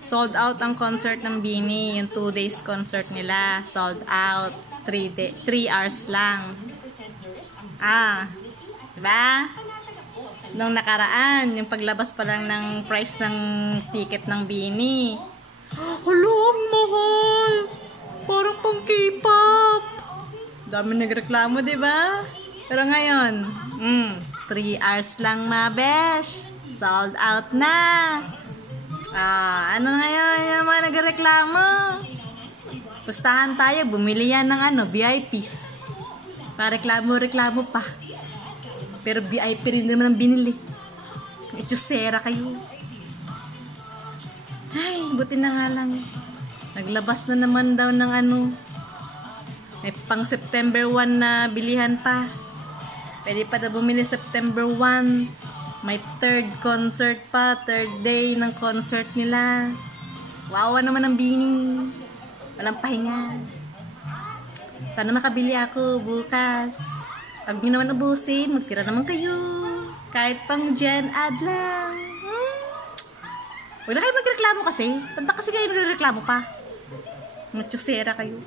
Sold out ang concert ng BINI. Yung 2 days concert nila. Sold out. 3 hours lang. Diba? Nung nakaraan, yung paglabas pa lang ng price ng ticket ng BINI. Hala, ang mahal! Parang pang K-pop! Dami nagreklamo, diba? Pero ngayon, 3 hours lang, mabesh! Sold out na! Ano ngayon yung mga nagreklamo? Pustahan tayo, bumili yan ng VIP. Reklamo pa. Pero VIP rin naman ang binili. Itsusera kayo. Ay, buti na nga lang. Naglabas na naman daw ng may pang September 1 na bilihan pa. Pwede pa daw bumili September 1. May 3rd concert pa. 3rd day ng concert nila. Wawa naman ang BINI. Walang pahinga. Sana makabili ako bukas. Pag nyo naman ubusin, magtira naman kayo. Kahit pang Gen Ad lang. Huwag na kayo magreklamo kasi. Tanda kasi kayo nagreklamo pa. Matsusera kayo.